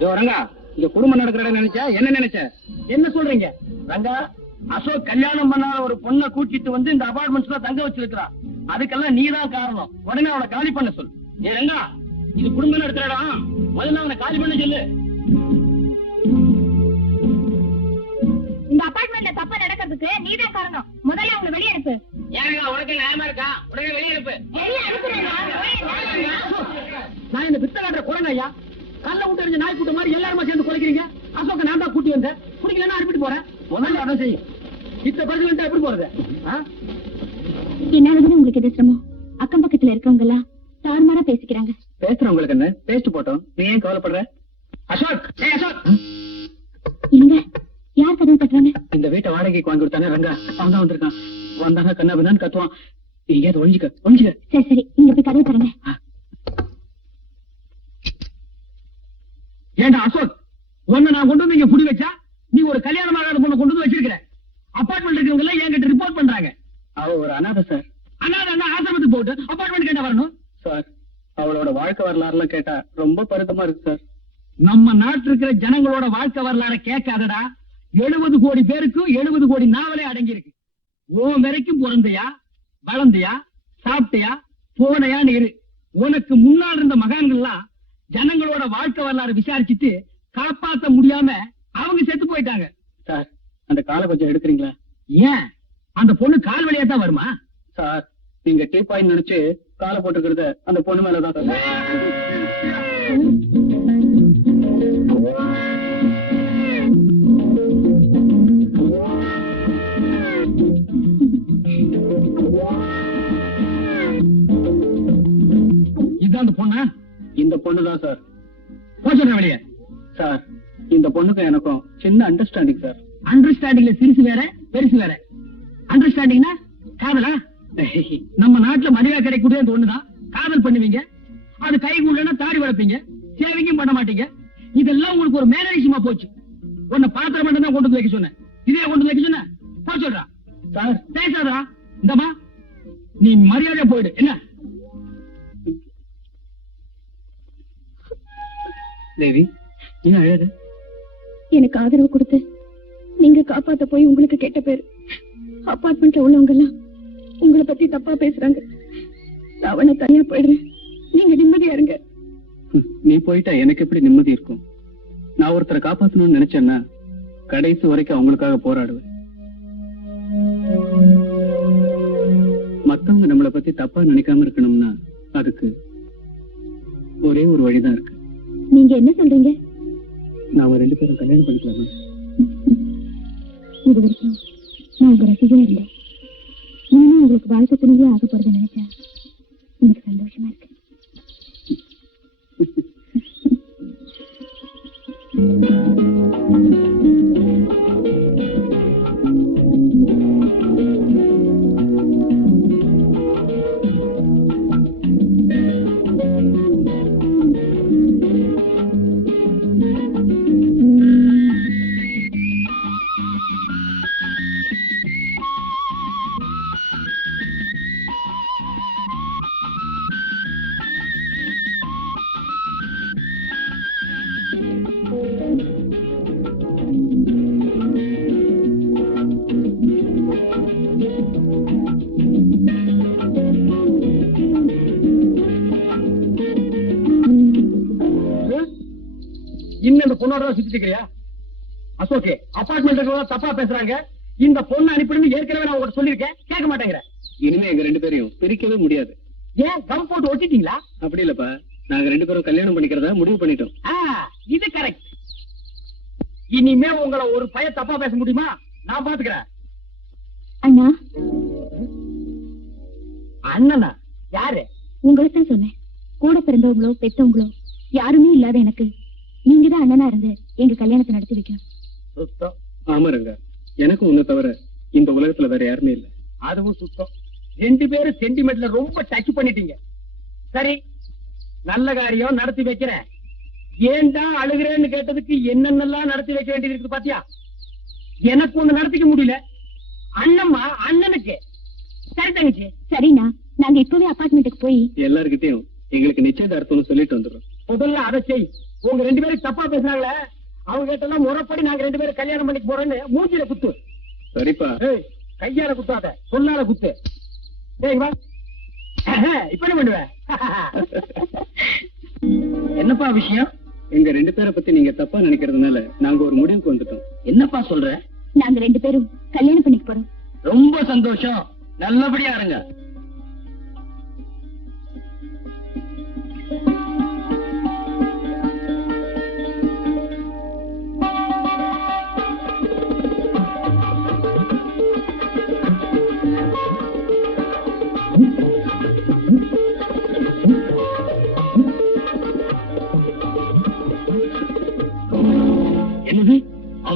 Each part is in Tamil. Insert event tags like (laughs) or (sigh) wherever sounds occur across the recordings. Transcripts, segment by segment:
ரங்கா இங்க குடும்பம் நடக்கிற இடம் நினைச்சா என்ன நினைச்ச? என்ன சொல்றீங்க? ரங்கா அசோக் கல்யாணம் பண்ணாத ஒரு பொண்ணை கூட்டிட்டு வந்து இந்த அபார்ட்மெண்ட்ஸ்ல தங்க வச்சிருக்கான் அதுக்கெல்லாம் நீதான் காரணம். உடனே அவனை காலி பண்ண சொல்லு. ஏ ரங்கா இது குடும்பம் நடக்கிற இடம். முதல்ல அவனை காலி பண்ண சொல்லு. இந்த அபார்ட்மெண்ட்ல தப்பா நடக்கிறதுக்கு நீதான் காரணம். முதல்ல அவங்க வெளியே அனுப்பு. ஏங்க உனக்கு நியாயமா இருக்கா? உடனே வெளியே அனுப்பு. வெளியே அனுப்புறேன்னா நான் இந்த வித்த காட்டுற குழந்தை ஐயா கல்ல விட்டு எறிஞ்ச நாய் கூட்ட மாதிரி எல்லாருமா சேர்ந்து குலைக்கிறீங்க? அசோக்க நான் தான் கூட்டி வந்தேன். குடிக்கலன்னா அனுப்பிட்டு போறேன். முதல்ல அதான் செய்யும். இத்த வந்து எப்படி போறது? என்னாலதானே உங்களுக்கு எது சிரமம்? அக்கம் பக்கத்துல இருக்கவங்க எல்லாம் தாறுமாறா பேசிக்கிறாங்க. பேசுறவங்களுக்கு என்ன? பேஸ்ட் போட்டோம். நீ ஏன் கவலைப்படுற? அசோக்! ஏய் அசோக்! இல்லங்க யார் கதவு தட்டுறாங்க இந்த வீட்டை வாடகைக்கு வாங்கி கொடுத்தானே ரங்கா. அவன் தான் வந்திருக்கான். வந்தாங்க கண்ணா கத்துவான். எங்கேயாவது ஒழிஞ்சுக்க. ஒழிஞ்சுக்க. சரி சரி. இங்க போய் கதவு தரங்க ஏண்டா அசோக் உன்னை நான் கொண்டு வந்து இங்க குடி வச்சா நீ ஒரு கல்யாணம் ஆகாத பொண்ணை கொண்டு வந்து வச்சிருக்கிற. அபார்ட்மெண்ட் இருக்கிறவங்க எல்லாம் என்கிட்ட ரிப்போர்ட் பண்றாங்க. அவ ஒரு அனாதை சார். அண்ணா ஆசிரமத்துக்கு போட்டு அபார்ட்மெண்ட் கேட்ட வரணும். சார் அவளோட வாழ்க்கை வரலாறுலாம் கேட்டா ரொம்ப பருத்தமா இருக்கு சார். நம்ம நாட்டில் இருக்கிற ஜனங்களோட வாழ்க்கை வரலாற கேட்காதடா. எழுபது கோடி பேருக்கு எழுபது கோடி நாவலே அடங்கி இருக்கு உன் வரைக்கும் பிறந்தையா? வளர்ந்தியா? சாப்பிட்டியா? போனையான்னு இரு. உனக்கு முன்னால் இருந்த மகான்கள்லாம் ஜனங்களோட வாழ்க்கை வரலாறு விசாரிச்சுட்டு காப்பாத்த முடியாம அவங்க செத்து போயிட்டாங்க. சார் அந்த காலை கொஞ்சம் எடுக்கிறீங்களா? ஏன்? அந்த பொண்ணு கால் வழியா தான் வருமா? சார் நீங்க டீ பாயிண்ட் நினைச்சு காலை போட்டுக்கிறது அந்த பொண்ணு மேலதான் சார். இதுதான் அந்த பொண்ணா? இந்த பொண்ணு தான் சார் போச்சு வெளியே. சார் இந்த பொண்ணுக்கும் எனக்கும் சின்ன அண்டர்ஸ்டாண்டிங் சார். அண்டர்ஸ்டாண்டிங்ல சிறுசு வேற பெருசு வேற. அண்டர்ஸ்டாண்டிங்னா காதலா? நம்ம நாட்டுல மனிதா கிடைக்கூடிய அந்த ஒண்ணுதான். காதல் பண்ணுவீங்க. அது கை கூடனா தாடி வளர்ப்பீங்க. சேவிங்கும் பண்ண மாட்டீங்க. இதெல்லாம் உங்களுக்கு ஒரு மேனரிசமா போச்சு. உன்னை பாத்திரம் மட்டும் தான் கொண்டு வைக்க சொன்னேன். இதே கொண்டு வைக்க சொன்ன போ சொல்றா. சார். பேசாதா இந்தமா நீ மரியாதை போயிடு. என்ன? தேவி ஏன் அழகு எனக்கு ஆதரவு கொடுத்து நீங்க காப்பாத்த போய் உங்களுக்கு கெட்ட பேர் அபார்ட்மெண்ட்ல உள்ளவங்க எல்லாம் உங்களை பத்தி தப்பா பேசுறாங்க. அவனை தனியா போயிடுறேன். நீங்க நிம்மதியா இருங்க. நீ போயிட்டா எனக்கு எப்படி நிம்மதி இருக்கும்? நான் ஒருத்தரை காப்பாத்தணும்னு நினைச்சேன்னா கடைசி வரைக்கும் அவங்களுக்காக போராடுவேன். மத்தவங்க நம்மளை பத்தி தப்பா நினைக்காம இருக்கணும்னா அதுக்கு ஒரே ஒரு வழிதான் இருக்கு. நீங்க என்ன சொல்றீங்க? நாம ரெண்டு பேரும் கல்யாணம் பண்ணிக்கலாமா? இது வரைக்கும் நான் உங்க ரசிகனா இருந்தேன் இனிமே உங்களுக்கு வாழ்க்கை துணையே ஆக போறது நினைச்சா எனக்கு சந்தோஷமா இருக்கு. இன்னும் இந்த பொண்ணோட தான் சுத்திட்டு இருக்கிறியா? அசோகே அபார்ட்மெண்ட் தப்பா பேசுறாங்க. இந்த பொண்ணு அனுப்பிடுன்னு ஏற்கனவே நான் உங்கள்ட்ட சொல்லியிருக்கேன். கேட்க மாட்டேங்கிற. இனிமே எங்க ரெண்டு பேரையும் பிரிக்கவே முடியாது. ஏன்? கம் போட்டு ஒட்டிட்டீங்களா? அப்படி இல்லப்பா. நாங்க ரெண்டு பேரும் கல்யாணம் பண்ணிக்கிறதா முடிவு பண்ணிட்டோம். ஆ, இது கரெக்ட் இனிமே உங்களை ஒரு பைய தப்பா பேச முடியுமா? நான் பாத்துக்கிறேன். அண்ணா. அண்ணனா? யாரு? உங்களை தான் சொன்னேன். கூட பிறந்தவங்களோ பெத்தவங்களோ யாருமே இல்லாத எனக்கு. நீங்க தான் அண்ணனா இருந்து எங்க கல்யாணத்தை நடத்தி வைக்கணும். சுத்தம். ஆமா ரங்கா எனக்கும் உன்னை தவிர இந்த உலகத்துல வேற யாருமே இல்ல. அதுவும் சுத்தம். ரெண்டு பேரும் சென்டிமெண்ட்ல ரொம்ப டச் பண்ணிட்டீங்க. சரி நல்ல காரியம் நடத்தி வைக்கிறேன். ஏன்டா அழுகிறேன்னு கேட்டதுக்கு என்னென்னலாம் நடத்தி வைக்க வேண்டியது இருக்குது பாத்தியா? எனக்கு ஒண்ணு நடத்திக்க முடியல. அண்ணம்மா அண்ணனுக்கு. சரி தங்கச்சி. சரிண்ணா நாங்க இப்பவே அபார்ட்மெண்ட்டுக்கு போய் எல்லார்கிட்டயும் எங்களுக்கு நிச்சயதார்த்தம்னு சொல்லிட்டு வந்துடுறோம். முதல்ல அதை செய். உங்க ரெண்டு பேரும் தப்பா பேசுறாங்களே அவங்க கிட்ட முறைப்படி நாங்க ரெண்டு பேரும் கல்யாணம் பண்ணிக்க போறோம்னு மூஞ்சில குத்து. சரிப்பா. ஏய் கையால குத்தாத சொல்லால குத்து. இப்ப என்ன பண்ணுவ? (laughs) என்னப்பா விஷயம்? எங்க ரெண்டு பேரை பத்தி நீங்க தப்பா நினைக்கிறதுனால நாங்க ஒரு முடிவுக்கு வந்துட்டோம். என்னப்பா சொல்ற? நாங்க ரெண்டு பேரும் கல்யாணம் பண்ணிக்க போறோம். ரொம்ப சந்தோஷம். நல்லபடியா இருங்க.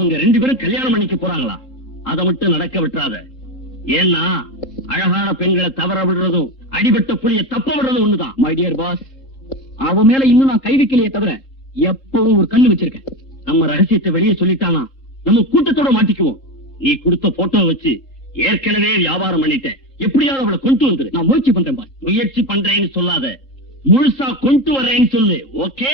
அவங்க ரெண்டு பேரும் கல்யாணம் பண்ணிக்க போறாங்களா? அதை மட்டும் நடக்க விட்டுறாத. ஏன்னா அழகான பெண்களை தவற விடுறதும் அடிபட்ட புளிய தப்ப விடுறதும் ஒண்ணுதான். மை டியர் பாஸ் அவன் மேல இன்னும் நான் கை வைக்கலையே தவிர எப்பவும் ஒரு கண்ணு வச்சிருக்கேன். நம்ம ரகசியத்தை வெளியே சொல்லிட்டானா நம்ம கூட்டத்தோட மாட்டிக்குவோம். நீ கொடுத்த போட்டோ வச்சு ஏற்கனவே வியாபாரம் பண்ணிட்டேன். எப்படியாவது அவளை கொண்டு வந்துரு. நான் முயற்சி பண்றேன் பாஸ் முயற்சி பண்றேன்னு சொல்லாத. முழுசா கொண்டு வர்றேன்னு சொல்லு ஓகே